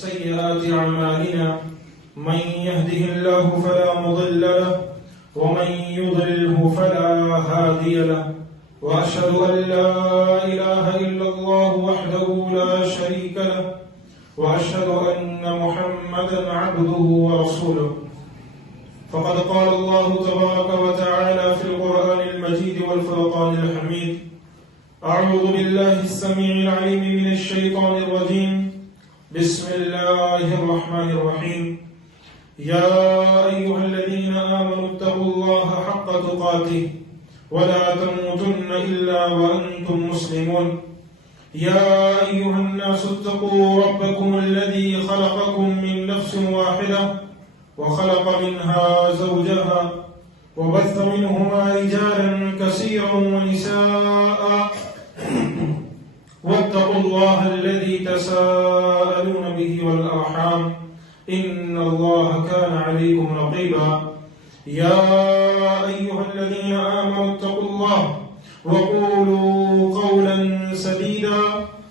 سيئات أعمالنا من يهده الله فلا مضل له ومن يضلله فلا هادي له وأشهد أن لا إله إلا الله وحده لا شريك له وأشهد أن محمدا عبده ورسوله فقد قال الله تبارك وتعالى في القرآن المجيد والفرقان الحميد أعوذ بالله السميع العليم من الشيطان الرجيم بسم الله الرحمن الرحيم يا أيها الذين آمنوا اتقوا الله حق تقاته ولا تموتن إلا وأنتم مسلمون يا أيها الناس اتقوا ربكم الذي خلقكم من نفس واحدة وخلق منها زوجها وبث منهما رجالا كثيرا ونساء واتقوا الله الذي تساءلون به والأرحام إن الله كان عليكم رقيبا يا أيها الذين آمنوا اتقوا الله وقولوا قولا سديدا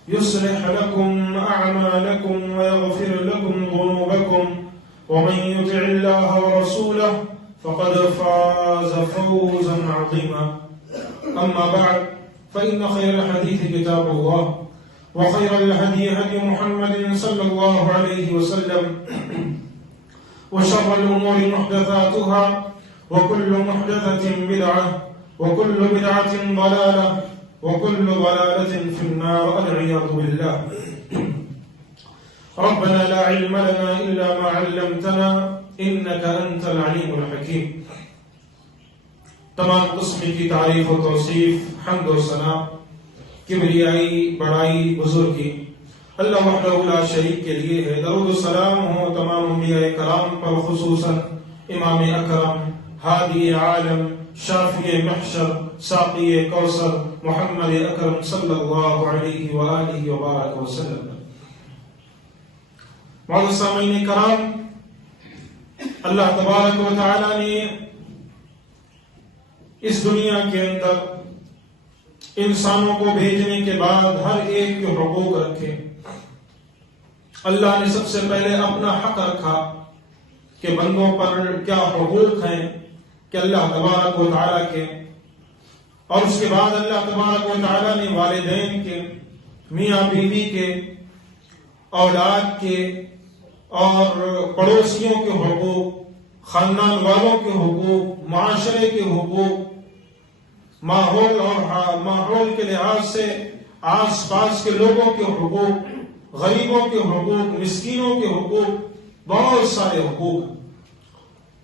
يصلح لكم أعمالكم ويغفر لكم ذنوبكم ومن يطع الله ورسوله فقد فاز فوزا عظيما أما بعد فإن خير الحديث كتاب الله وخير الهدي هدي محمد صلى الله عليه وسلم وشر الأمور محدثاتها وكل محدثة بدعة وكل بدعة ضلالة وكل ضلالة في النار والعياذ بالله ربنا لا علم لنا إلا ما علمتنا إنك أنت العليم الحكيم. تمام قسم کی تعریف و توصیف حمد و ثنا کبریائی بڑائی بزرگی اللہ وحدہ لا شریک کے لیے ہے. درود و سلام ہو تمام انبیاء کرام پر خصوصاً امام اکرم ہادی عالم شافی محشر ساقی کوثر محمد اکرم صلی اللہ علیہ وآلہ وبارک وسلم. معزز سامعین کرام، اللہ تبارک و تعالی نے اس دنیا کے اندر انسانوں کو بھیجنے کے بعد ہر ایک کے حقوق رکھے. اللہ نے سب سے پہلے اپنا حق رکھا کہ بندوں پر کیا حقوق ہیں کہ اللہ تبارک و تعالی کے، اور اس کے بعد اللہ تبارک و تعالی نے والدین کے، میاں بیوی کے، اولاد کے اور پڑوسیوں کے حقوق، خاندان والوں کے حقوق، معاشرے کے حقوق، ماحول اور ماحول کے لحاظ سے آس پاس کے لوگوں کے حقوق، غریبوں کے حقوق، مسکینوں کے حقوق، بہت سارے حقوق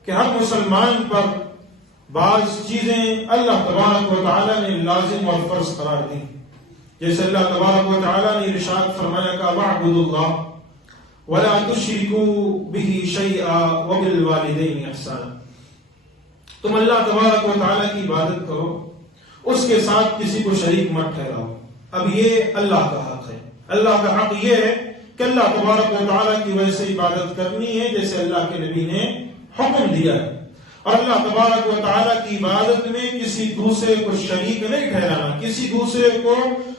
کہ ہر مسلمان پر بعض چیزیں اللہ تبارک و تعالی نے لازم اور فرض قرار دی. جیسے اللہ تبارک و تعالی نے ارشاد فرمایا کہ وَاعْبُدُوا اللَّهَ وَلَا تُشْرِكُوا بِهِ شَيْئًا وَبِالْوَالِدَيْنِ إِحْسَانًا. تم اللہ تبارک و تعالی کی عبادت کرو، اس کے ساتھ کسی کو شریک مت ٹھہراؤ. اب یہ اللہ کا حق ہے. اللہ کا حق یہ ہے کہ اللہ تبارک و تعالی کی وجہ سے عبادت کرنی ہے جیسے اللہ کے نبی نے حکم دیا ہے، اور اللہ تبارک و تعالی کی عبادت میں کسی دوسرے کو شریک نہیں ٹھہرانا. کسی دوسرے کو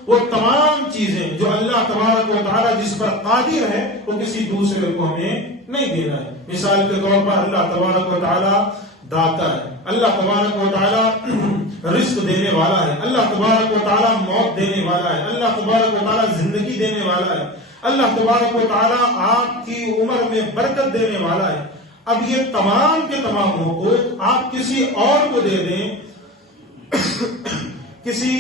وہ تمام چیزیں جو اللہ تبارک و تعالی جس پر قادر ہے وہ کسی دوسرے کو ہمیں نہیں دینا ہے. مثال کے طور پر اللہ تبارک و تعالی داتا ہے، اللہ تبارک و تعالی رزق دینے والا ہے، اللہ تبارک و تعالی موت دینے والا ہے، اللہ تبارک و تعالی زندگی دینے والا ہے، اللہ تبارک و تعالی آپ کی عمر میں برکت دینے والا ہے. اب یہ تمام کے تمام حقوق آپ کسی اور کو دے دیں، کسی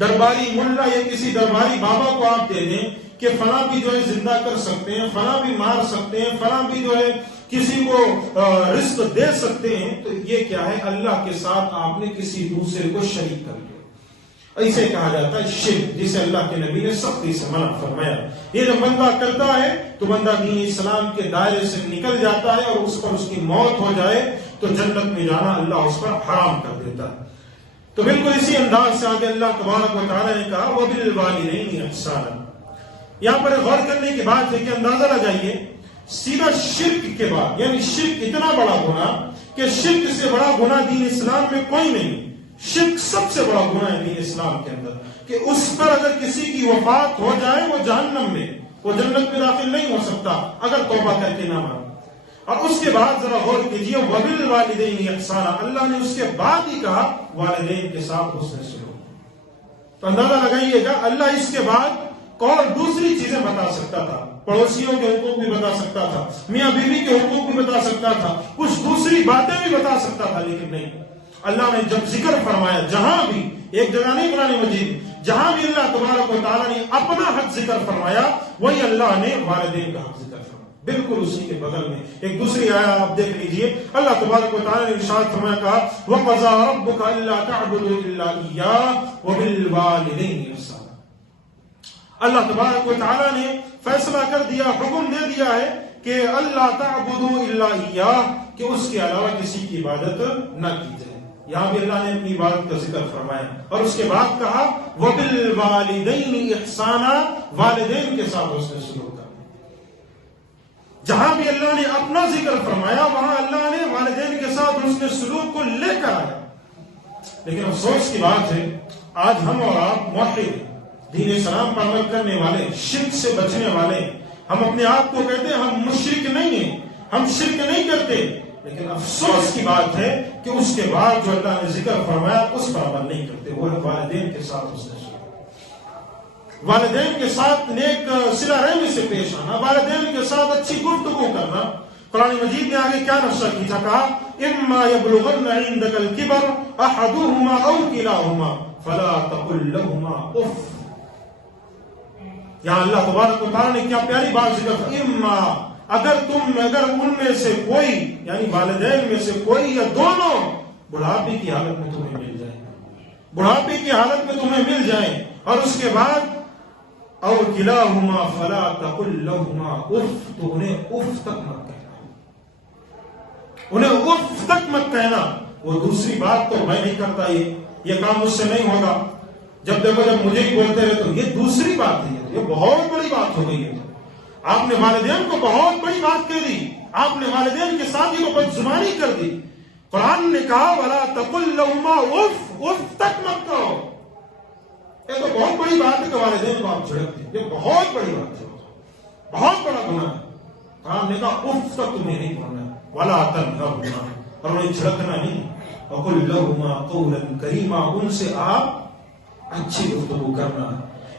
درباری ملا یا کسی درباری بابا کو آپ دے دیں کہ فلاں بھی جو ہے زندہ کر سکتے ہیں، فلاں بھی مار سکتے ہیں، فلاں بھی جو ہے کسی کو رزق دے سکتے ہیں، تو یہ کیا ہے؟ اللہ کے ساتھ آپ نے کسی دوسرے کو شریک کر لیا. اسے کہا جاتا ہے شرک، جسے اللہ کے نبی نے سختی سے منع فرمایا. یہ جب بندہ کرتا ہے تو بندہ دین اسلام کے دائرے سے نکل جاتا ہے، اور اس پر اس کی موت ہو جائے تو جنت میں جانا اللہ اس پر حرام کر دیتا ہے. تو بالکل اسی انداز سے آگے اللہ تبارک و تعالی نے کہا وَبِالْوَالِدَيْنِ إِحْسَانًا. یہاں پر غور کرنے کی بات ہے کہ اندازہ لگائیے، سیدھا شرک کے بعد، یعنی شرک اتنا بڑا گناہ کہ شرک سے بڑا گناہ دین اسلام میں کوئی نہیں. شرک سب سے بڑا گناہ ہے دین اسلام کے اندر، کہ اس پر اگر کسی کی وفات ہو جائے وہ جہنم میں، وہ جنت میں داخل نہیں ہو سکتا اگر توبہ کر کے نہ مانے. اور اس کے بعد ذرا غور کیجیے وَبِالْوَالِدَيْنِ احسانا، اللہ نے اس کے بعد ہی کہا والدین کے ساتھ حسن سلوک. تو اندازہ لگائیے گا اللہ اس کے بعد اور دوسری چیزیں بتا سکتا تھا، پڑوسیوں کے حقوق بھی بتا سکتا تھا، میاں بیوی کے حقوق بھی بتا سکتا تھا، کچھ دوسری باتیں بھی بتا سکتا تھا، لیکن نہیں. اللہ نے جب ذکر فرمایا جہاں بھی، ایک جگہ نہیں قرآن مجید، جہاں بھی اللہ تبارک و تعالیٰ نے اپنا حق ذکر فرمایا وہی اللہ نے والدین کا حق ذکر فرمایا. بالکل اسی کے بغل میں ایک دوسری آیت آپ دیکھ لیجئے، اللہ تبارک و تعالیٰ نے ارشاد فرمایا کہا وَقَضَىٰ رَبُّكَ أَلَّا تَعْبُدُوا إِلَّا إِيَّاهُ وَبِالْوَالِدَيْنِ إِحْسَانًا. اللہ تبارک و تعالیٰ نے فیصلہ کر دیا، حکم دے دیا ہے کہ اللہ تعبدوا الا اياه، کہ اس کے علاوہ کسی کی عبادت نہ کی جائے. یہاں بھی اللہ نے اپنی عبادت کا ذکر فرمایا اور اس کے بعد کہا وَبِالْوَالِدَيْنِ إِحْسَانًا، والدین کے ساتھ حسن سلوک کرنا. جہاں بھی اللہ نے اپنا ذکر فرمایا وہاں اللہ نے والدین کے ساتھ حسن سلوک کو لے کر آیا. لیکن افسوس کی بات ہے آج ہم اور آپ موحد، دین اسلام پر عمل کرنے والے، شرک سے بچنے والے، ہم اپنے آپ کو کہتے ہیں ہم مشرک نہیں ہیں، ہم شرک نہیں کرتے، لیکن افسوس کی بات ہے کہ اس کے بعد جو اللہ نے ذکر فرمایا اس پر عمل نہیں کرتے. وہ والدین کے ساتھ حسن سلوک، والدین کے ساتھ نیک صلہ رحمی سے پیش آنا، والدین کے ساتھ اچھی گفتگو کرنا. قرآن مجید نے آگے کیا نقشہ کھینچا، کہا اما يبلغن عندك الكبر احدهما او كلاهما فلا تقل لهما اف. یہاں اللہ تبارک و تعالیٰ نے کیا پیاری بات ذکر کی، اما، اگر ان میں سے کوئی، یعنی والدین میں سے کوئی یا دونوں بڑھاپے کی حالت میں تمہیں مل جائیں، بڑھاپے کی حالت میں تمہیں مل جائیں، اور اس کے بعد او کلاہما فلا تقل لہما اف، تو انہیں اف تک مت کہنا، انہیں اف تک مت کہنا. وہ دوسری بات تو میں نہیں کرتا، یہ کام مجھ سے نہیں ہوگا، جب دیکھو جب مجھے ہی بولتے رہے، تو یہ دوسری بات ہے، یہ بہت بڑی بات ہو گئی ہے. آپ نے والدین کو بہت بڑی بات کہہ دی، آپ نے والدین کے ساتھ یہ بدزبانی کر دی. قرآن نے کہا وَلَا تَقُلْ لَهُمَا اُف، اُف تک مت کہو. یہ تو بہت بڑی بات ہے کہ والدین کو آپ جھڑک دیں، یہ بہت بڑی بات ہے، بہت بڑا گناہ ہے. قرآن نے کہا اف تک تمہیں نہیں پڑھنا، وَلَا تَنْهَرْهُمَا، اور انہیں جھڑکنا نہیں. وَقُلْ لَهُمَا قَوْلًا كَرِيمًا، ان سے آپ اچھی گفتگو کرنا،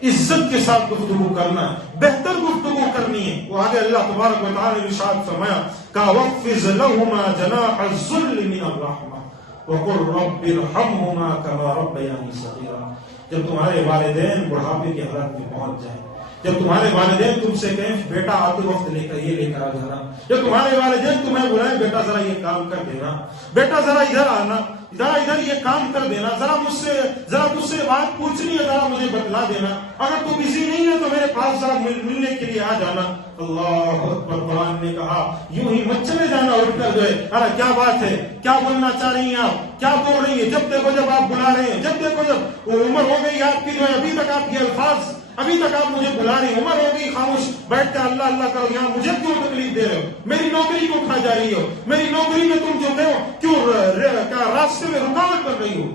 عزت کے ساتھ گفتگو کرنا، بہتر گفتگو کرنی ہے. وہ آگے اللہ تبارک و تعالی نے ارشاد فرمایا کہ وَخْفِضْ لَهُمَا جَنَاحَ الذُّلِّ مِنَ الرَّحْمَةِ وَقُلْ رَبِّ ارْحَمْهُمَا كَمَا رَبَّيَانِي صَغِيرًا. جب تمہارے والدین بڑھاپے کی حالت میں پہنچ جائیں، جب تمہارے والدین تم سے کہیں بیٹا آتے وقت یہ لے کر آ جانا، جب تمہارے والدین تمہیں بلائیں بیٹا ذرا یہ کام کر دینا، بیٹا ذرا ادھر آنا، ذرا ادھر یہ کام کر دینا، ذرا تجھ سے بات پوچھنی ہے، ذرا مجھے بتلا دینا، اگر تو بزی نہیں ہے تو میرے پاس ذرا ملنے کے لیے آ جانا. اللہ اکبر. قرآن نے کہا یوں ہی مت چلے جانا اٹھ کر جو ہے ارے کیا بات ہے، کیا بولنا چاہ رہی ہیں آپ، کیا بول رہی ہیں. جب دیکھو جب آپ بلا رہے ہیں، جب دیکھو جب وہ عمر ہو گئی آپ کی جو ہے، ابھی تک آپ کے الفاظ، ابھی تک آپ مجھے بلا رہی ہیں، عمر ہو گئی خاموش بیٹھ کر اللہ اللہ کرو، یہاں مجھے کیوں تکلیف دے رہے ہو، میری نوکری کو کھا جا رہی ہو، میری نوکری میں تم جو ہو کیوں راستے میں رکاوٹ کر رہی ہو.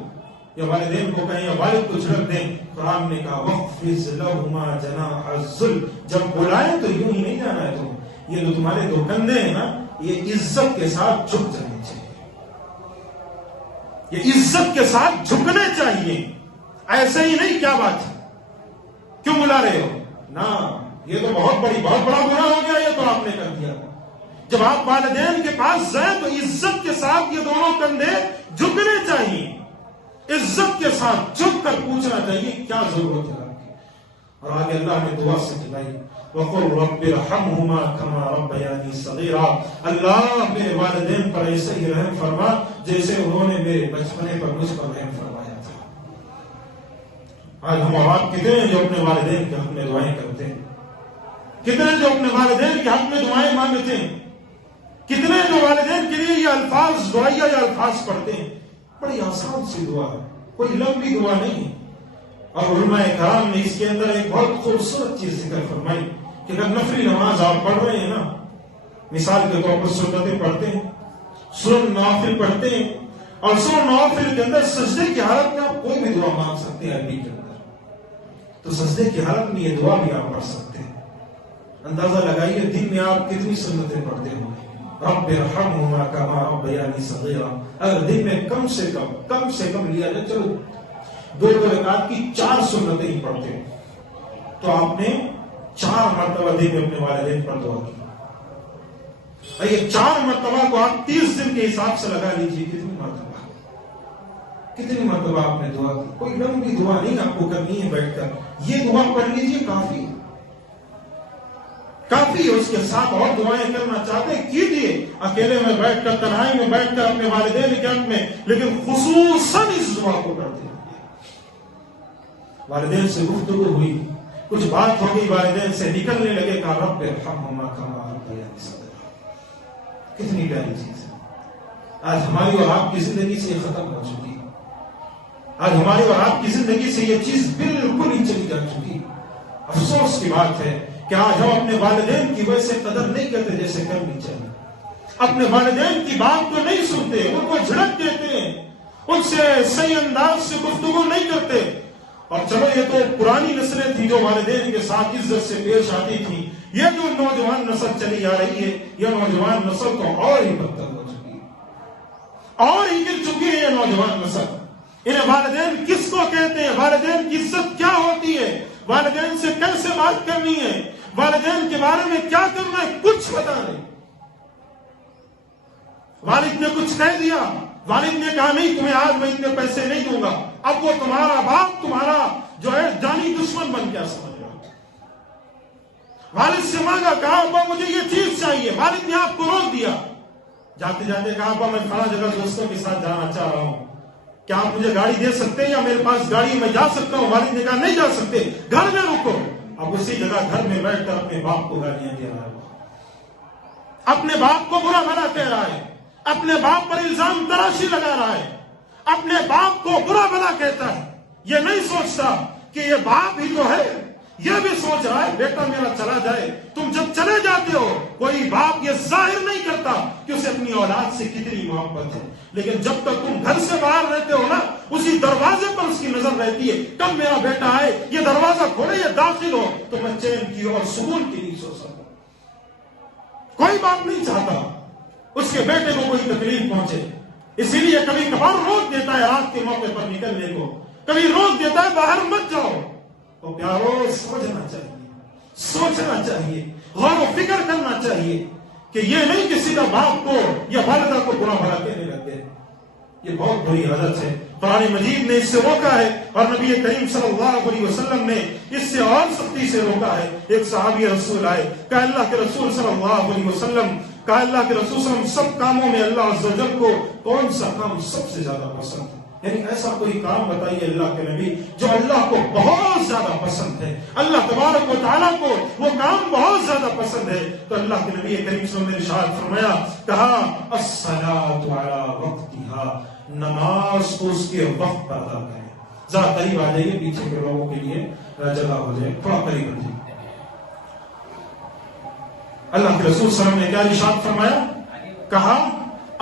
یا والدین کو کہیں یا والد کو جھڑک دیں. قرآن نے کہا وَخْفِضْ لَهُمَا جَنَاحَ الذُّلِّ، جب بلائیں تو یوں ہی نہیں جانا ہے تم. یہ جو تمہارے دو کندھے ہیں نا، یہ عزت کے ساتھ جھک جانے چاہیے، یہ عزت کے ساتھ جھکنے چاہیے، ایسے ہی نہیں. کیا بات ہے، کیوں بلا رہے ہو؟ نا، یہ تو بہت بڑا گناہ ہو گیا، یہ تو آپ نے کر دیا. جب آپ والدین کے پاس جائیں تو عزت کے ساتھ یہ دونوں کندھے جھکنے چاہیے، عزت کے ساتھ جھک کر پوچھنا چاہیے کیا ضرورت ہے آپ کی. اور آگے اللہ نے دعا سکھلائی وَقُلْ رَبِّ ارْحَمْهُمَا كَمَا رَبَّيَانِي صَغِيرًا. اللہ میرے والدین پر ایسے ہی رحم فرما جیسے انہوں نے میرے بچپنے پر مجھ پر رحم فرمایا تھا. آج ہم اور آپ کتنے ہیں جو اپنے والدین کے حق میں دعائیں کرتے ہیں، کتنے جو اپنے والدین کے حق میں دعائیں مانگتے ہیں، کتنے جو والدین کے لیے یہ الفاظ دعائیہ یا الفاظ پڑھتے ہیں. بڑی آسان سی دعا ہے، کوئی لمبی دعا نہیں ہے. اور علماء کرام نے اس کے اندر ایک بہت خوبصورت چیز ذکر فرمائی کہ اگر نفلی نماز آپ پڑھ رہے ہیں نا، مثال کے طور پر سنتیں پڑھتے ہیں، سنن نوافل پڑھتے ہیں، اور سنن نوافل کے اندر سجدے کی حالت میں آپ کوئی بھی دعا مانگ سکتے ہیں. عربی کے اندر تو سجدے کی حالت میں یہ دعا بھی آپ پڑھ سکتے ہیں. اندازہ لگائیے دن میں آپ کتنی سنتیں پڑھتے ہوں گے. رب ارحمہما کما ربیانی صغیرا. اگر دن میں کم سے کم لیا جائے، چلو 2 رکعت کی 4 سنتیں ہی پڑھتے ہو، تو آپ نے 4 مرتبہ دن میں اپنے والدین پر دعا کی. یہ 4 مرتبہ کو آپ 30 دن کے حساب سے لگا لیجیے، کتنی مرتبہ آپ نے دعا کی. کوئی لمبی دعا نہیں آپ کو کرنی ہے، بیٹھ کر یہ دعا پڑھ لیجیے، کافی ہے. اس کے ساتھ اور دعائیں کرنا چاہتے ہیں کیجیے، اکیلے میں بیٹھ کر، تنہائی میں بیٹھ کر اپنے والدین کے حق میں، لیکن خصوصاً اس دعا کو کرتے ہیں. والدین سے گفتگو ہوئی، کچھ بات ہو گئی، والدین سے نکلنے لگے، کہا رب ارحمہما کما ربیانی صغیرا. کتنی پیاری چیز ہے. آج ہماری اور آپ کی زندگی سے یہ ختم ہو چکی ہے. آج ہماری اور آپ کی زندگی سے یہ چیز بالکل ہی چلی جا چکی. افسوس کی بات ہے کہ آج ہم اپنے والدین کی ویسے قدر نہیں کرتے جیسے کرنی چاہیے. اپنے والدین کی بات کو نہیں سنتے، ان کو جھڑک دیتے ہیں، ان سے صحیح انداز سے گفتگو نہیں کرتے. اور چلو یہ تو پرانی نسلیں تھی جو والدین کے ساتھ عزت سے پیش آتی تھی. یہ جو نوجوان نسل چلی آ رہی ہے، یہ نوجوان نسل تو اور ہی بدتر ہو چکی ہے، اور ہی گر چکی ہے یہ نوجوان نسل. انہیں والدین کس کو کہتے ہیں، والدین کی عزت کیا ہوتی ہے، والدین سے کیسے بات کرنی ہے، والدین کے بارے میں کیا کرنا ہے، کچھ پتا نہیں. والد نے کچھ کہہ دیا، والد نے کہا نہیں تمہیں آج میں اتنے پیسے نہیں دوں گا، اب وہ تمہارا باپ تمہارا جو ہے جانی دشمن بن گیا سمجھ رہا. والد سے مانگا، کہا ابا مجھے یہ چیز چاہیے، والد نے آپ کو روک دیا. جاتے جاتے کہا ابا میں فلاں جگہ دوستوں کے ساتھ جانا چاہ رہا ہوں، کیا آپ مجھے گاڑی دے سکتے ہیں، یا میرے پاس گاڑی میں جا سکتا ہوں. والد نے کہا نہیں جا سکتے، گھر میں رکو. اب اسی جگہ گھر میں بیٹھ کر اپنے باپ کو گالیاں دے رہا ہے، اپنے باپ کو برا بھلا کہہ رہا ہے، اپنے باپ پر الزام تراشی لگا رہا ہے، اپنے باپ کو برا بھلا کہتا ہے. یہ نہیں سوچتا کہ یہ باپ ہی تو ہے. یہ بھی سوچ رہا ہے بیٹا میرا چلا جائے. تم جب چلے جاتے ہو کوئی باپ یہ ظاہر نہیں کرتا کہ اسے اپنی اولاد سے کتنی محبت ہے، لیکن جب تک تم گھر سے باہر رہتے ہو نا، اسی دروازے پر اس کی نظر رہتی ہے، کب میرا بیٹا آئے، یہ دروازہ کھولے، یہ داخل ہو تو میں چین کی اور سکون کی نہیں سو سکتا. کوئی باپ نہیں چاہتا اس کے بیٹے کو کوئی تکلیف پہنچے، اسی لیے کبھی کبھار روک دیتا ہے رات کے موقع پر نکلنے کو، کبھی روک دیتا ہے باہر مت جاؤ. تو پیارو سمجھنا چاہیے، سوچنا چاہیے، غور و فکر کرنا چاہیے کہ یہ نہیں کہ سیدھا باپ کو یا والدہ کو برا بھلا کہنے لگتے. یہ بہت بڑی عادت ہے. قرآن مجید نے اس سے روکا ہے اور نبی کریم صلی اللہ علیہ وسلم نے اس سے اور سختی سے روکا ہے. ایک صحابی رسول آئے، کہ اللہ کے رسول صلی اللہ علیہ وسلم، کہا اللہ کے رسول صلی اللہ علیہ وسلم سب کاموں میں اللہ عز و جل کو کون سا کام سب سے زیادہ پسند ہے؟ یعنی ایسا کوئی کام بتائیے اللہ کے نبی جو اللہ کو بہت زیادہ پسند ہے، اللہ تبارک و تعالیٰ کو وہ کام بہت زیادہ پسند ہے. تو اللہ کے نبی کریم صلی اللہ علیہ وسلم نے ارشاد فرمایا، کہا الصلاۃ علی وقتہا، نماز کو اس کے وقت پر ادا کریں. ذرا قریب آ جائیے، پیچھے کے لوگوں کے لیے جگہ ہو جائے، تھوڑا قریب آ جائیے. اللہ کے رسول صلی اللہ علیہ وسلم نے کیا ارشاد فرمایا؟ کہا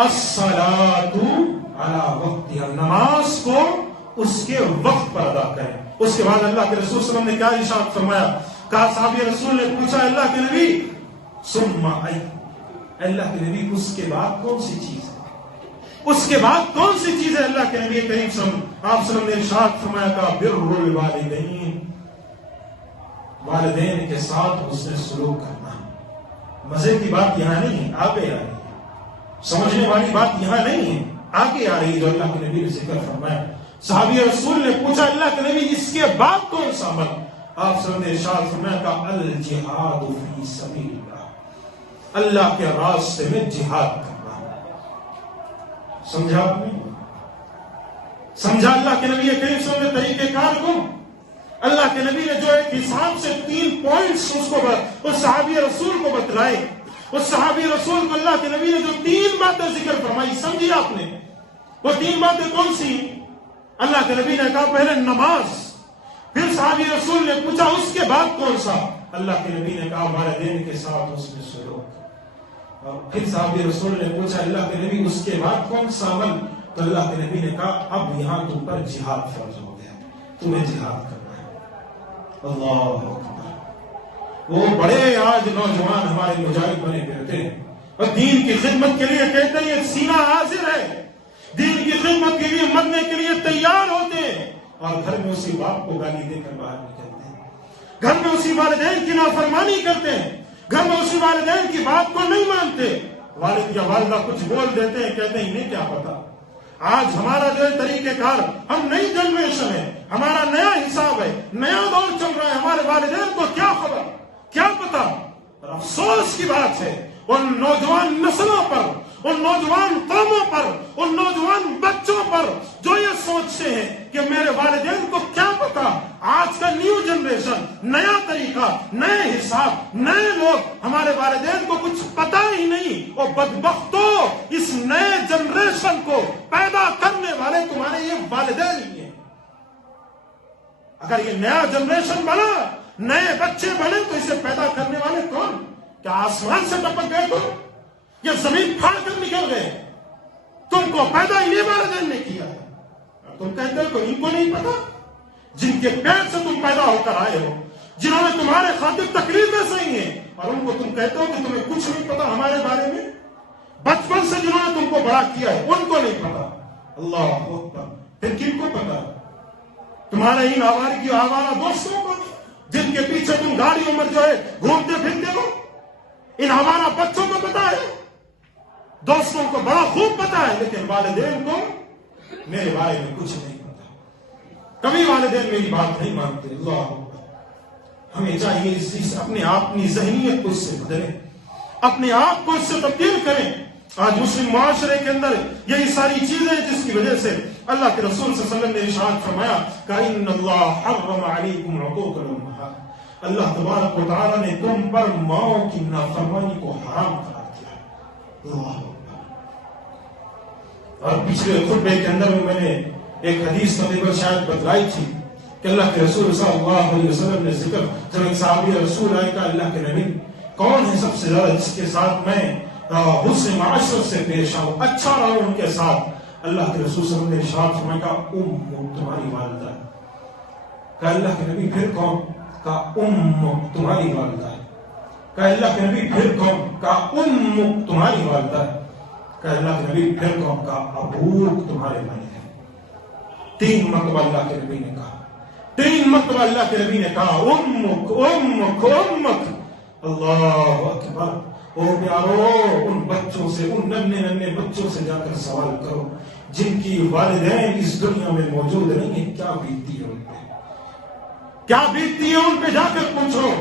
الصلاۃ علی وقتہا، نماز کو اس کے وقت پر ادا کریں. اس کے بعد اللہ کے رسول صلی اللہ علیہ وسلم نے کیا ارشاد فرمایا؟ کہا صحابی رسول نے پوچھا اللہ کے نبی ثم ای، اللہ کے نبی اس کے بعد کون سی چیز ہے، اس کے بعد کون سی چیز ہے؟ اللہ کے نبی کریم صلی اللہ علیہ وسلم نے ارشاد فرمایا، کہا بر الوالدین، والدین کے ساتھ حسن سلوک کرنا. مزے کی بات یہاں نہیں ہے، آگے آ رہی ہے، سمجھنے والی بات یہاں نہیں ہے، آگے آ رہی ہے جو اللہ کے نبی نے ذکر فرمایا. صحابی رسول نے پوچھا اللہ کے نبی اس کے بعد کون سا عمل؟ آپ صلی اللہ علیہ وسلم نے ارشاد فرمایا کہ الجہاد فی سبیل اللہ، اللہ کے راستے میں جہاد کرنا. سمجھا آپ نے؟ سمجھا اللہ کے نبی کریم صلی اللہ علیہ وسلم نے طریقہ کار کو؟ اللہ کے نبی نے جو ایک حساب سے 3 پوائنٹس اس کو اس صحابی رسول کو بتلائے، اس صحابی رسول کو اللہ کے نبی نے جو 3 باتیں ذکر فرمائی، سمجھی آپ نے؟ وہ 3 باتیں کون سی؟ اللہ کے نبی نے کہا پہلے نماز، پھر صحابی رسول نے پوچھا اس کے بعد کون سا؟ اللہ کے نبی نے کہا والدین کے ساتھ اس میں سلوک. اور پھر صحابی رسول نے پوچھا اللہ کے نبی اس کے بعد کون سا عمل؟ تو اللہ کے نبی نے کہا اب یہاں تم پر جہاد فرض ہو گیا، تمہیں جہاد کرنا ہے. اللہ اکبر. وہ بڑے آج نوجوان ہمارے مجاہد بنے پھرتے ہیں اور دین کی خدمت کے لیے کہتے ہیں یہ سینہ حاضر ہے، دین کی خدمت کے لیے مرنے کے لیے تیار ہوتے ہیں، اور گھر میں اسی باپ کو گالی دے کر باہر نکلتے ہیں، گھر میں اسی والدین کی نافرمانی کرتے ہیں، گھر میں اسی والدین کی بات کو نہیں مانتے، والد یا والدہ کچھ بول دیتے ہیں، کہتے ہیں انہیں کیا پتا۔ آج ہمارا جو طریقہ کار، ہم نئی جنریشن ہے، ہمارا نیا حساب ہے، نیا دور چل رہا ہے، ہمارے والدین کو کیا خبر، کیا پتا۔ اور افسوس کی بات ہے ان نوجوان نسلوں پر، ان نوجوان قوموں پر، ان نوجوان بچوں پر جو یہ سوچتے ہیں کہ میرے والدین کو کیا پتا۔ آج کا نیو جنریشن، نیا طریقہ، نئے حساب، نئے لوگ، ہمارے والدین کو کچھ پتا ہی نہیں۔ اور بدبختو، اس نئے جنریشن کو پیدا کرنے والے تمہارے یہ والدین ہی ہیں۔ اگر یہ نیا جنریشن بنا، نئے بچے بنے، تو اسے پیدا کرنے والے کون؟ کیا آسمان سے ٹپک گئے تم؟ یا زمین پھاڑ کر نکل گئے؟ تم کو پیدا انہیں والدین نے کیا ہے۔ تم کہتے ہو کہ ان کو نہیں پتا، جن کے پیٹ سے تم پیدا ہو کر آئے ہو، جنہوں نے تمہارے خاطر تکلیفیں سہی ہیں، اور ان کو تم کہتے ہو کہ تمہیں کچھ نہیں پتا ہمارے بارے میں۔ بچپن سے جنہوں نے تم کو بڑا کیا ہے ان کو نہیں پتا۔ اللہ اکبر، پھر کن کو پتا؟ تمہارے ان آوارہ دوستوں کو، جن کے پیچھے تم گاڑیوں میں جو ہے گھومتے پھرتے ہو، ان ہمارا بچوں کو پتا ہے، دوستوں کو بڑا خوب پتا ہے، لیکن والدین کو میرے بارے میں کچھ نہیں پتا۔ کبھی والدین میری بات نہیں مانتے۔ اللہ اکبر، ہمیں چاہیے اپنی ذہنیت کو اس سے بدلیں، اپنے آپ کو اس سے تبدیل کریں۔ آج مسلم معاشرے کے اندر یہی ساری چیزیں جس کی وجہ سے اللہ کے رسول صلی اللہ علیہ وسلم نے ارشاد فرمایا کہ ان اللہ حرم علیکم عقوق الامہات، اللہ تبارک و تعالیٰ نے تم پر ماؤں کی نافرمانی کو حرام قرار دیا۔ اللہ اکبر۔ اور پچھلے خطبے کے اندر میں نے ایک حدیث تقریباً شاید بتلائی تھی کہ اللہ کے رسول صلی اللہ علیہ وسلم نے ذکر، جب ایک صحابی رسول آئے کہا اللہ کے نبی کون ہے سب سے زیادہ جس کے ساتھ میں حسن معاشرت سے پیش آؤں، اچھا رہوں ان کے ساتھ؟ اللہ کے رسول صلی اللہ علیہ وسلم نے ارشاد فرمایا کہ تمہاری والدہ۔ کہا اللہ کے نبی پھر کون؟ کہا تمہاری والدہ ہے۔ کہا اللہ کے نبی پھر کون؟ کہا تمہاری والدہ ہے۔ کہا اللہ کے نبی پھر کون؟ کہا ابوک تمہارے بھائی ہے۔ 3 مرتبہ اللہ کے نبی نے کہا، 3 مرتبہ اللہ کے نبی نے کہا امک امک امک۔ اللہ اکبر۔ او پیارو، ان بچوں سے، ان ننھے بچوں سے جا کر سوال کرو جن کی والدین اس دنیا میں موجود نہیں ہیں، کیا بیتتی ہے ان پہ، کیا بیتتی ہے ان پہ، جا کر پوچھو۔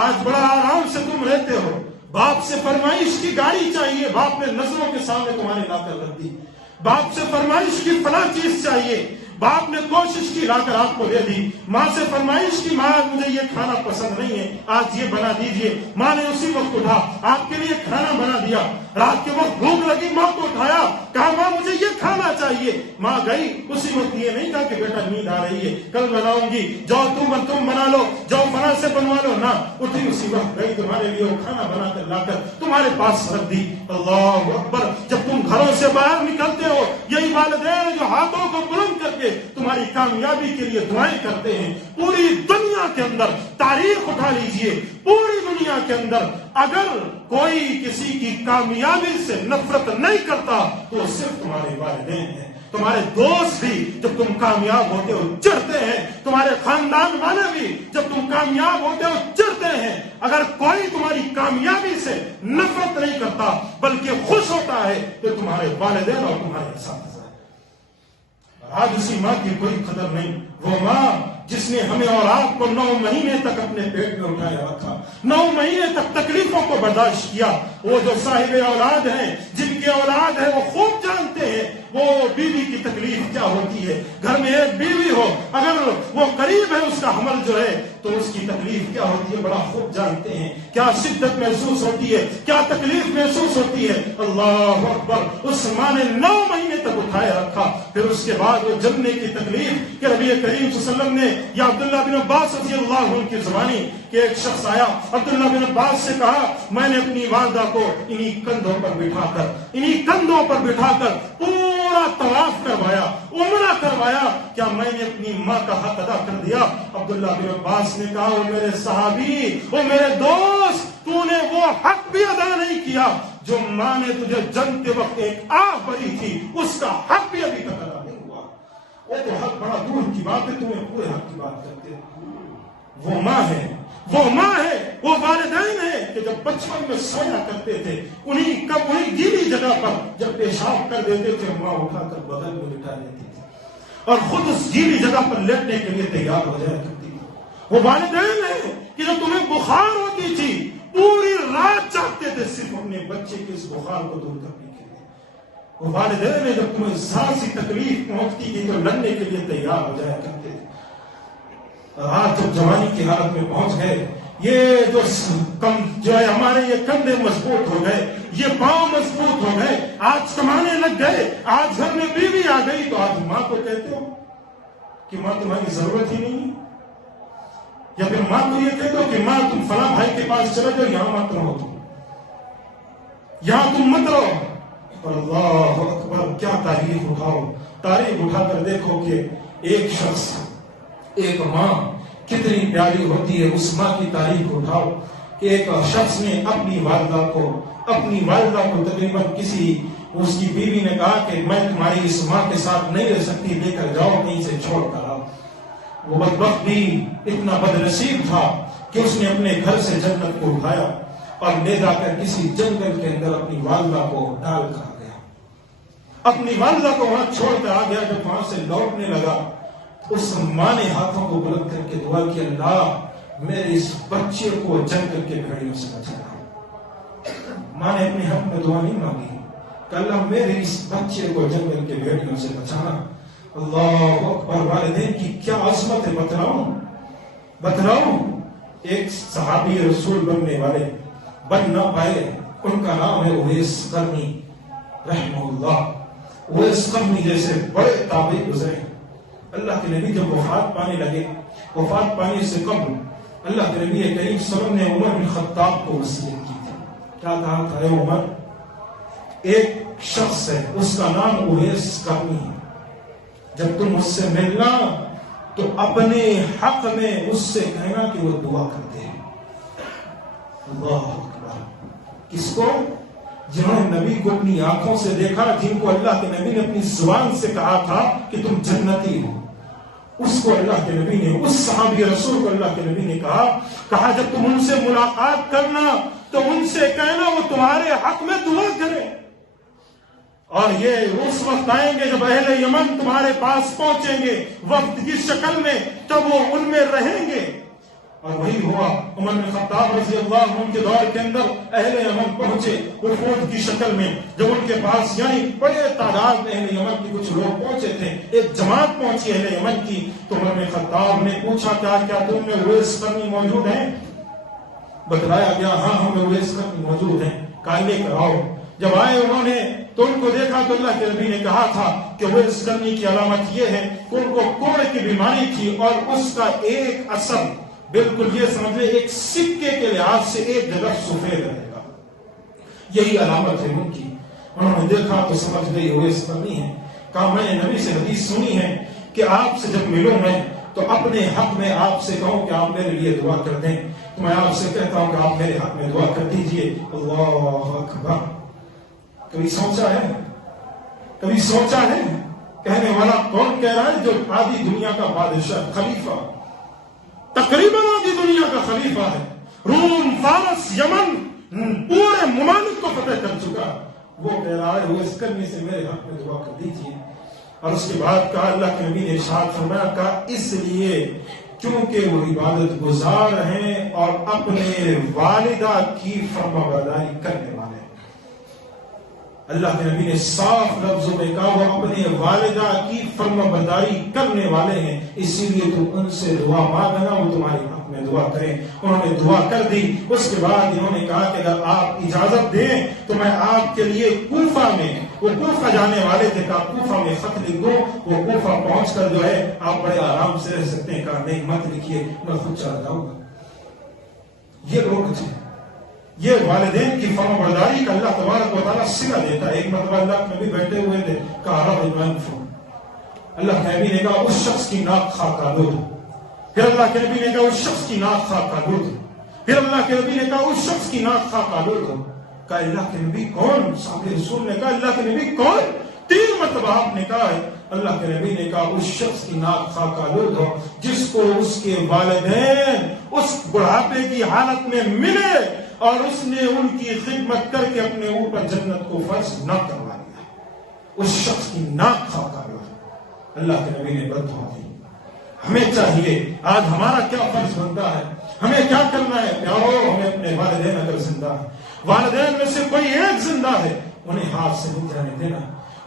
آج بڑا آرام سے تم رہتے ہو، باپ سے فرمائش کی گاڑی چاہیے، باپ نے نظروں کے سامنے تمہارے لا کر رکھ دی۔ باپ سے فرمائش کی فلاں چیز چاہیے، باپ نے کوشش کی لا کر آپ کو دے دی۔ ماں سے فرمائش کی ماں مجھے یہ کھانا پسند نہیں ہے، آج یہ بنا دیجئے، ماں نے اسی وقت اٹھا آپ کے لیے کھانا بنا دیا۔ رات کے وقت بھوک لگی، ماں کو اٹھایا، کہا ماں مجھے یہ کھانا چاہیے۔ ماں گئی، اسی وقت یہ نہیں کہا کہ بیٹا نیند آ رہی ہے کل بناؤں گی، جاؤ تم بنا لو، جاؤ فلاں سے بنوا لو، نہ، اٹھی اسی وقت گئی تمہارے لیے وہ کھانا بنا کر لا کر تمہارے پاس رکھ دی۔ اللہ اکبر۔ جب تم گھروں سے باہر نکلتے ہو، یہی والدین جو ہاتھوں کو بلند کر کے تمہاری کامیابی کے لیے دعائیں کرتے ہیں۔ پوری دنیا کے اندر تاریخ اٹھا لیجئے، پوری دنیا کے اندر اگر کوئی کسی کی کامیابی سے نفرت نہیں کرتا تو وہ صرف تمہارے والدین ہیں۔ تمہارے دوست بھی جب تم کامیاب ہوتے ہو چڑھتے ہیں، تمہارے خاندان والے بھی جب تم کامیاب ہوتے ہو چڑھتے ہیں۔ اگر کوئی تمہاری کامیابی سے نفرت نہیں کرتا بلکہ خوش ہوتا ہے تو تمہارے والدین اور تمہارے اساتذہ۔ آج اسی ماں کی کوئی قدر نہیں، وہ ماں جس نے ہمیں اور آپ کو 9 مہینے تک اپنے پیٹ میں اٹھایا رکھا، 9 مہینے تک تکلیفوں کو برداشت کیا۔ وہ جو صاحب اولاد ہیں، جن کے اولاد ہے، وہ خوب جانتے ہیں وہ بیوی کی تکلیف کیا ہوتی ہے۔ گھر میں ایک بیوی ہو، اگر وہ قریب ہے اس کا حمل جو ہے تو اس کی تکلیف کیا ہوتی ہے بڑا خوب جانتے ہیں، کیا شدت محسوس ہوتی ہے، کیا تکلیف محسوس ہوتی ہے۔ اللہ اکبر۔ اس ماں نے 9 مہینے تک اٹھائے رکھا، پھر اس کے بعد وہ جننے کی تکلیف کہ نبی کریم صلی اللہ علیہ وسلم نے، یا عبداللہ بن عباس رضی اللہ عنہ کی زبانی کہ ایک شخص آیا، عبداللہ بن عباس سے کہا میں نے اپنی والدہ کو انہی کندھوں پر بٹھا کر پورا طواف کروایا، عمرہ کروایا؟ کیا میں نے اپنی ماں کا حق ادا کر دیا؟ عبداللہ بن عباس نے کہا وہ میرے صحابی، وہ میرے دوست، تو نے وہ حق بھی ادا نہیں کیا جو ماں نے تجھے جنگ کے وقت ایک آہ بھری تھی، اس کا حق بھی ابھی تک ادا نہیں ہوا۔ وہ تو حق بڑا دور کی بات ہے، تمہیں پورے حق کی بات کرتے ہو۔ وہ ماں ہے، وہ ماں ہے، وہ والدین ہے کہ جب بچپن میں سویا کرتے تھے، انہیں گیلی جگہ پر جب پیشاب کر دیتے تھے، ماں اٹھا کر بغل میں لٹا دیتی تھی اور خود اس گیلی جگہ پر لیٹنے کے لیے تیار ہو جایا کرتی تھی۔ وہ والدین ہے کہ جب تمہیں بخار ہوتی تھی، پوری رات جاگتے تھے صرف اپنے بچے کے اس بخار کو دور کرنے کے لیے۔ وہ والدین ہے جب تمہیں ذرا سی تکلیف پہنچتی تھی تو لڑنے کے لیے تیار ہو جایا کرتے تھے۔ آج جب جوانی کی حالت میں پہنچ گئے، یہ جو ہے ہمارے یہ کندھے مضبوط ہو گئے، یہ پاؤں مضبوط ہو گئے، آج کمانے لگ گئے، آج گھر میں بیوی آ گئی، تو آج ماں کو کہتے ہو کہ ماں تمہاری ضرورت ہی نہیں ہے، یا پھر ماں کو یہ کہتے ہو کہ ماں تم فلاں بھائی کے پاس چلے جاؤ، یہاں مت رہو، تم یہاں تم مت رہو۔ اور اللہ اکبر، کیا تاریخ اٹھاؤ، تاریخ اٹھا کر دیکھو کہ ایک شخص، ایک ماں کتنی پیاری ہوتی ہے۔ اس ماں کی تاریخ اٹھاؤ کہ ایک شخص نے اپنی والدہ کو تقریباً اس کی بیوی نے کہا کہ میں تمہاری اس ماں کے ساتھ نہیں رہ سکتی، لے کر جاؤ کہیں سے چھوڑ کر آؤ۔ وہ بدبخت بھی اتنا بد نصیب تھا کہ اس نے اپنے گھر سے جنت کو اٹھایا اور لے جا کر کسی جنگل کے اندر اپنی والدہ کو ڈال کر آ گیا، اپنی والدہ کو وہاں چھوڑ کر آ گیا۔ جب وہاں سے لوٹنے لگا، اس ماں نے ہاتھوں کو بلند کر کے دعا کی، اللہ میرے اس بچے کو جنگل کے بھیڑیوں سے بچانا۔ ماں نے اپنے حق میں دعا نہیں مانگی کہ اللہ میرے اس بچے کو جنگل کے بھیڑیوں سے بچانا۔ اللہ اکبر، والدین کی کیا عظمت ہے، بتلاؤں۔ ایک صحابی رسول بننے والے بن نہ پائے، ان کا نام ہے اویس قرنی رحمہ اللہ۔ اویس قرنی جیسے بڑے تابعی گزرے۔ اللہ کے نبی جب وفات پانے لگے، وفات پانے سے قبل اللہ کے نبی کریم صلی اللہ علیہ وسلم نے عمر بن خطاب کو وصیت کی تھی۔ کیا کہا تھا؟ اے عمر، ایک شخص ہے، اس کا نام اویس قرنی ہے، جب تم اس سے ملنا تو اپنے حق میں اس سے کہنا کہ وہ دعا کرتے ہیں۔ اللہ اکبر، کس کو؟ جنہوں نے نبی کو اپنی آنکھوں سے دیکھا، جن کو اللہ کے نبی نے اپنی زبان سے کہا تھا کہ تم جنتی ہو، اس کو اللہ کے نبی نے، اس صحابی رسول کو اللہ کے نبی نے کہا جب تم ان سے ملاقات کرنا تو ان سے کہنا وہ تمہارے حق میں دعا کرے۔ اور یہ اس وقت آئیں گے جب اہل یمن تمہارے پاس پہنچیں گے وقت کی شکل میں، تب وہ ان میں رہیں گے۔ اور وہی ہوا، عمر بن خطاب رضی اللہ عنہ کے دور کے اندر اہل یمن پہنچے وفود کی شکل میں، جب ان کے پاس یعنی بڑے تعداد میں اہل یمن کے کچھ لوگ پہنچے تھے، ایک جماعت پہنچی اہل یمن کی، تو عمر بن خطاب نے پوچھا کیا تم میں اویس قرنی موجود ہیں؟ بتلایا گیا ہاں ہم میں اویس قرنی موجود ہیں، کہا لے کر آؤ۔ جب آئے انہوں نے تو ان کو دیکھا تو اللہ کے نبی نے کہا تھا کہ اویس قرنی کی علامت یہ ہے کہ ان کو کوڑے کی بیماری تھی اور اس کا ایک اثر بالکل یہ سمجھ لے ایک سکے کے لحاظ سے ایک جگہ سفید رہے گا، یہی علامت ہے ان کی۔ انہوں نے دیکھا تو سمجھ گئی اویس قرنی ہے۔ کہا میں نے نبی سے حدیث سنی ہے کہ آپ سے جب ملوں میں تو اپنے حق میں آپ سے کہوں کہ آپ میرے لیے دعا کر دیں، تو میں آپ سے کہتا ہوں کہ آپ میرے حق میں دعا کر دیجئے۔ اللہ اکبر، کبھی سوچا ہے کہنے والا کون کہہ رہا ہے؟ جو آدھی دنیا کا بادشاہ، خلیفہ، تقریباً آدھی دنیا کا خلیفہ ہے، روم، فارس، یمن، پورے ممالک کو فتح کر چکا، وہ کہہ رہا ہے اویس قرنی سے میرے حق میں دعا کر دیجیے۔ اور اس کے بعد کہا اللہ کے نبی نے ارشاد فرمایا، کہا اس لیے کیونکہ وہ عبادت گزار ہیں اور اپنے والدہ کی فرمانبرداری کرنے والے ہیں۔ اللہ کے نبی نے صاف لفظوں میں کہا وہ اپنے والدہ کی فرمانبرداری کرنے والے ہیں، اسی لیے تم ان سے دعا مانگنا، وہ تمہارے حق میں دعا کریں۔ انہوں نے دعا کر دی۔ اس کے بعد انہوں نے کہا کہ اگر آپ اجازت دیں تو میں آپ کے لیے کوفہ میں، وہ کوفہ جانے والے تھے، کہا کوفہ میں خط لکھ دو، وہ کوفہ پہنچ کر جو ہے آپ بڑے آرام سے رہ سکتے ہیں۔ کہا نہیں مت لکھیے، میں خود چلا جاؤں گا۔ یہ لوگ تھے، یہ والدین کی فرمانبرداری کا اللہ تبارک و تعالیٰ صلہ دیتا ہے۔ ایک مرتبہ اللہ کے نبی بیٹھے ہوئے تھے، کہا اللہ کے نبی نے کہا اس شخص کی ناک خاک آلود. پھر اللہ کے نبی نے کہا اس شخص کی ناک خاک آلود. پھر اللہ کے نبی نے کہا اس شخص کی ناک خاک آلود ہو. کہا اللہ کے نبی کون؟ صحابہ رسول نے کہا اللہ کے نبی کون؟ 3 مرتبہ آپ نے کہا ہے. اللہ کے نبی نے کہا اس شخص کی ناک خاک آلود ہو جس کو اس کے والدین اس بڑھاپے کی حالت میں ملے اور اس نے ان کی خدمت کر کے اپنے اوپر جنت کو فرض نہ کروا دیا. اس شخص کی ناک خاک آلود. اللہ کے نبی نے بددعا دی. ہمیں چاہیے آج ہمارا کیا فرض بنتا ہے, ہمیں کیا کرنا ہے پیارو. ہمیں اپنے والدین اگر زندہ ہے, والدین میں سے کوئی ایک زندہ ہے, انہیں ہاتھ سے نہیں جانے دینا,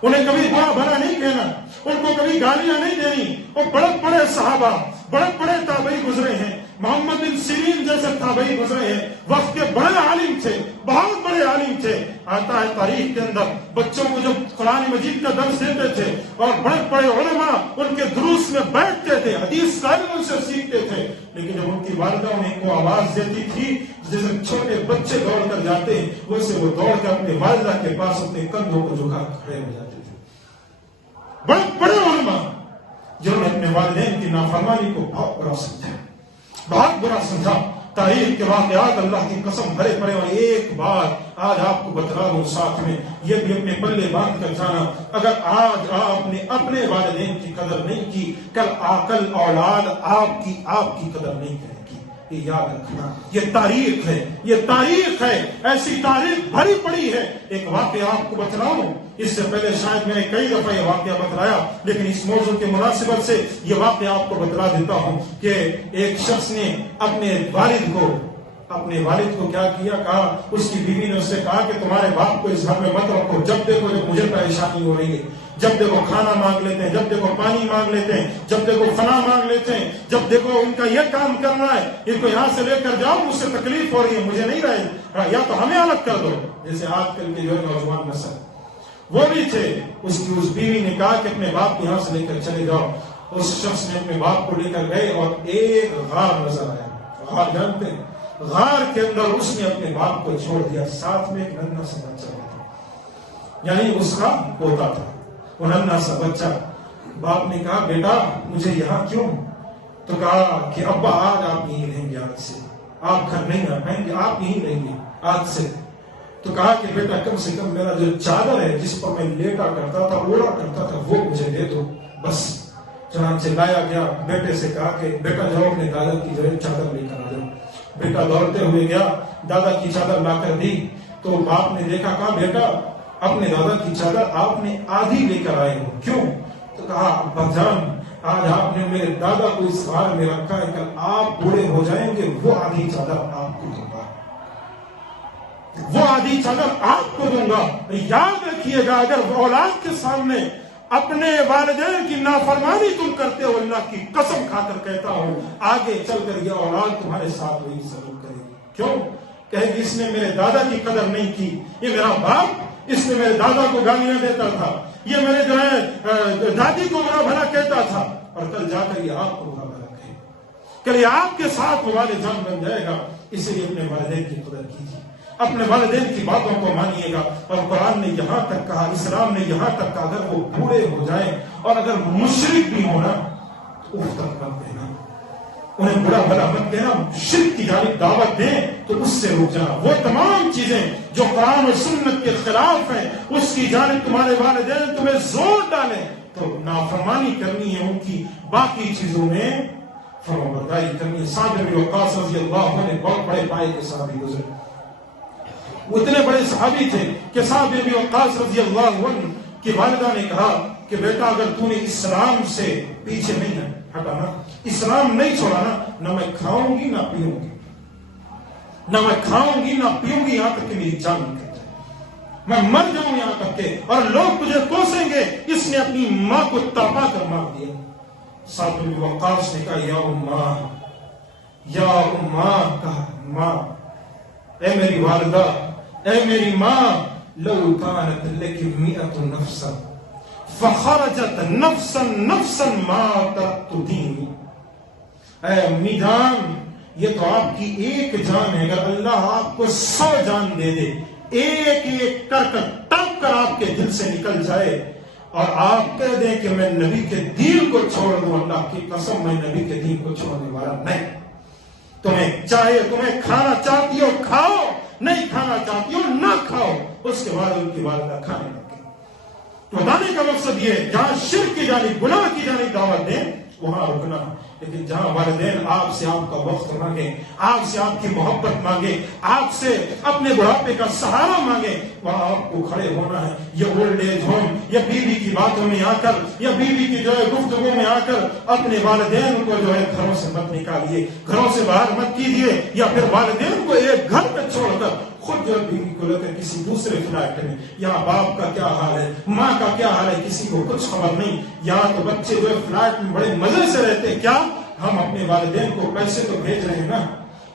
انہیں کبھی برا بھلا نہیں کہنا, ان کو کبھی گالیاں نہیں دینی. اور بڑے بڑے صحابہ, بڑے بڑے تابعی گزرے ہیں. محمد بن سیرین جیسے تابعی گزرے ہیں, وقت کے بڑے عالم تھے, بہت بڑے عالم تھے. آتا ہے تاریخ کے اندر بچوں کو جب قرآن مجید کا درس دیتے تھے اور بڑے بڑے علماء ان کے دروس میں بیٹھتے تھے, حدیث ان سے سیکھتے تھے. لیکن جب ان کی والدہ انہیں کو آواز دیتی تھی جیسے چھوٹے بچے دوڑ کر جاتے ہیں, ویسے وہ دوڑ کر اپنے والدہ کے پاس اپنے کندھوں کو جھکا کھڑے ہو جاتے تھے. بڑے بڑے علماء جنہوں نے اپنے والدین کی نافرمانی کو بہت برا سمجھا, بہت برا سمجھا. تاریخ کے واقعات اللہ کی قسم بھرے پڑے. اور ایک بات آج آپ کو بتلا دوں ساتھ میں, یہ بھی اپنے پلے باندھ کر جانا, اگر آج آپ نے اپنے والدین کی قدر نہیں کی, کل اولاد آپ کی قدر نہیں کرے گی. یہ یاد رکھنا. یہ تاریخ ہے, یہ تاریخ ہے, ایسی تاریخ بھری پڑی ہے. ایک واقعہ آپ کو بتلاؤں, اس سے پہلے شاید میں نے کئی دفعہ یہ واقعہ بتلایا, لیکن اس موضوع کے مناسبت سے یہ واقعہ آپ کو بتلا دیتا ہوں کہ ایک شخص نے اپنے والد کو کیا کیا, کہا, اس کی بیوی نے اس سے کہا کہ تمہارے باپ کو اس گھر میں مت رکھو. جب دیکھو جب مجھے پریشانی ہو رہی ہے, جب دیکھو کھانا مانگ لیتے ہیں, جب دیکھو پانی مانگ لیتے ہیں, جب دیکھو فنا مانگ لیتے ہیں, جب دیکھو ان کا یہ کام کرنا ہے, ان کو یہاں سے لے کر جاؤ, مجھ سے تکلیف ہو رہی ہے, مجھے نہیں رہے, یا تو ہمیں الگ کر دو. جیسے آج کل کے جو نوجوان نسل وہ بھی تھے, اس بیوی نے کہا کہ اپنے باپ کو یہاں سے لے کر چلے جاؤ. اس شخص نے اپنے باپ کو لے کر گئے اور ایک غار نظر آیا. غار جانتے ہیں, غار کے اندر اس نے اپنے باپ کو چھوڑ دیا, ساتھ میں ایک ننھا سا بچہ تھا, یعنی اس کا پوتا تھا, وہ ننھا سا بچہ. باپ نے کہا بیٹا مجھے یہاں کیوں؟ تو کہا کہ ابا آج آپ یہیں رہیں گے, آج سے آپ گھر نہیں آ پائیں گے, آپ یہیں رہیں گے آج سے. تو کہا کہ بیٹا کم سے کم میرا جو چادر ہے جس پر میں لیٹا کرتا تھا, اوڑا کرتا تھا, وہ مجھے دے دو بس. چنانچہ لایا گیا. بیٹے سے کہا کہ بیٹا جاؤ اپنے دادا کی جو ہے چادر لے کر آ جاؤ. بیٹا دوڑتے ہوئے گیا, دادا کی چادر لا کر دی. تو باپ نے دیکھا, کہا بیٹا اپنے دادا کی چادر آپ نے آدھی لے کر آئے ہو, کیوں؟ تو کہا ابا جان آج آپ نے میرے دادا کو اس غار میں رکھا ہے, کل آپ بوڑھے ہو جائیں گے, وہ آدھی چادر آپ کو دوں گا, وہ آدھی چادر آپ کو دوں گا. یاد رکھیے گا, اگر اولاد کے سامنے اپنے والدین کی نافرمانی تم کرتے ہو, اللہ کی قسم کھا کر کہتا ہوں آگے چل کر یہ اولاد تمہارے ساتھ وہی سلوک کرے گی. کیوں؟ کہے گی اس نے میرے دادا کی قدر نہیں کی, یہ میرا باپ, اس نے میرے دادا کو گالیاں دیتا تھا, یہ میرے جو ہے دادی کو برا بھلا کہتا تھا, اور کل جا کر یہ آپ کو برا بھلا کہے, کل یہ آپ کے ساتھ والد جان بن جائے گا. اسی لیے اپنے والدین کی قدر کیجیے, اپنے والدین کی باتوں کو مانیے گا. اور قرآن نے یہاں تک کہا, اسلام نے یہاں تک کہا, اگر وہ بوڑھے ہو جائیں اور اگر مشرک بھی ہونا تو اف تک مت کہنا, انہیں برا بھلا مت کہنا, شرک کی جانب دعوت دیں تو اس سے رک جانا. وہ تمام چیزیں جو قرآن اور سنت کے خلاف ہیں اس کی جانب تمہارے والدین تمہیں زور ڈالیں تو نافرمانی کرنی ہے ان کی, باقی چیزوں میں فرمانبرداری کرنی ہے. سعد بن وقاص رضی اللہ عنہ بہت بڑے پائے کے صحابی گزرے. وہ اتنے بڑے صحابی تھے کہ سعد بن وقاص رضی اللہ عنہ کی والدہ نے کہا کہ بیٹا اگر تو نے اسلام سے پیچھے نہیں ہٹانا, اسلام نہیں چھوڑانا, نہ میں کھاؤں گی نہ پیوں گی, نہ میں کھاؤں گی نہ پیوں گی, یہاں تک کہ میری جان نکل جائے, میں مر جاؤں یہاں تک کہ, اور لوگ تجھے کوسیں گے. اس نے اپنی ماں کو تاپا کر مار دیا. سعد بن وقاص نے کہا یا اماں, یا اماں, کہا ماں, اے میری والدہ, اے میری ماں, لو كانت لك 100 نفسا فخرجت نفسا نفسا ما تركت ديني. اے امی جان, یہ تو آپ کی ایک جان ہے, اگر اللہ آپ کو 100 جان دے دے, ایک ایک کر کر ٹپ کر آپ کے دل سے نکل جائے, اور آپ کہہ دیں کہ میں نبی کے دین کو چھوڑ دوں، اللہ کی قسم میں نبی کے دین کو چھوڑنے والا نہیں۔ تمہیں چاہے تمہیں کھانا چاہتی ہو کھاؤ، نہیں کھانا چاہتی ہو نہ کھاؤ۔ اس کے بعد ان کی والدہ کھانے لگی۔ تو بتانے کا مقصد یہ جہاں شرک کی جانب گناہ کی جانب دعوت دیں وہاں رکنا، لیکن جہاں والدین آپ سے آپ کا وقت مانگے، آپ سے آپ کی محبت مانگے، آپ سے اپنے بڑھاپے کا سہارا مانگے، وہاں آپ کو کھڑے ہونا ہے۔ یہ اولڈ ایج ہوم یا بیوی کی باتوں میں آ کر یا بیوی کی جو ہے گفتگو میں آ کر اپنے والدین کو جو ہے گھروں سے مت نکالیے، گھروں سے باہر مت کیجیے، یا پھر والدین کو ایک گھر پہ چھوڑ کر خود جو بیوی کو لے کر کسی دوسرے فلیٹ میں، یہاں باپ کا کیا حال ہے، ماں کا کیا حال ہے، کسی کو کچھ خبر نہیں۔ یہاں تو بچے جو ہے فلیٹ میں بڑے مزے سے رہتے، کیا ہم اپنے والدین کو پیسے تو بھیج رہے ہیں نا،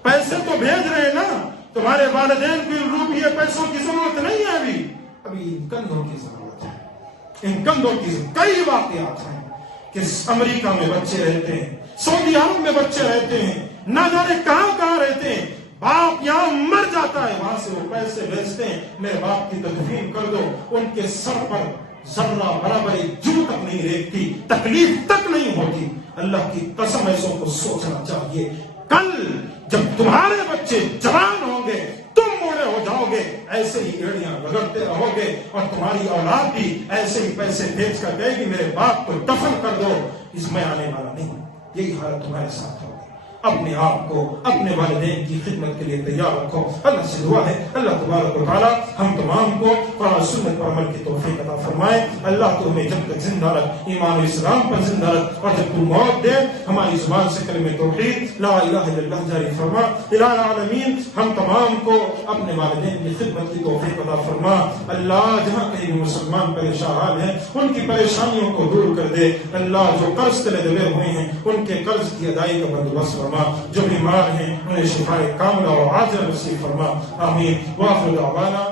پیسے تو بھیج رہے ہیں نا، تمہارے والدین کو روپیے پیسوں کی ضرورت نہیں ہے، ابھی ان کندھوں کی ضرورت ہے، ان کندھوں کی ضرورت۔ کئی واقعات ہیں کہ امریکہ میں بچے رہتے ہیں، سعودی عرب میں بچے رہتے ہیں، نہ جانے کہاں کہاں رہتے ہیں، باپ یہاں مر جاتا ہے، وہاں سے وہ پیسے بھیجتے ہیں، میرے باپ کی تدفین کر دو، ان کے سر پر ذرہ برابر جو تک نہیں ریکتی، تکلیف تک نہیں ہوتی۔ اللہ کی قسم ایسوں کو سوچنا چاہیے، کل جب تمہارے بچے جوان ہوں گے، تم بوڑھے ہو جاؤ گے، ایسے ہی ایڑیاں رگڑتے رہو گے، اور تمہاری اولاد بھی ایسے ہی پیسے بھیج کر کہے گی میرے باپ کو دفن کر دو، اس میں آنے والا نہیں۔ یہی حالت تمہارے ساتھ ہوگی۔ اپنے آپ کو اپنے والدین کی خدمت کے لیے تیار رکھو۔ اللہ سے دعا ہے اللہ تبارک و تعالی ہم تمام کو قرآن سنت پر عمل کی توفیق عطا فرمائے۔ اللہ تو ہمیں جب تک زندہ رکھ، ایمان و اسلام پر زندہ رکھ، اور جب تو موت دے ہماری زبان سے کلمہ توحید لا الہ الا اللہ جاری فرما۔ الہ العالمین ہم تمام کو اپنے والدین کی خدمت کی توفیق عطا فرما۔ اللہ جہاں کہیں بھی مسلمان پریشان ہیں ان کی پریشانیوں کو دور کر دے۔ اللہ جو قرض تلے دبے ہوئے ہیں ان کے قرض کی ادائی کا بندوبست فرما۔ جو بیمار ہیں انہیں شفائے کاملہ اور عاجلہ نصیب فرما۔ آمین۔ وآخر دعوانا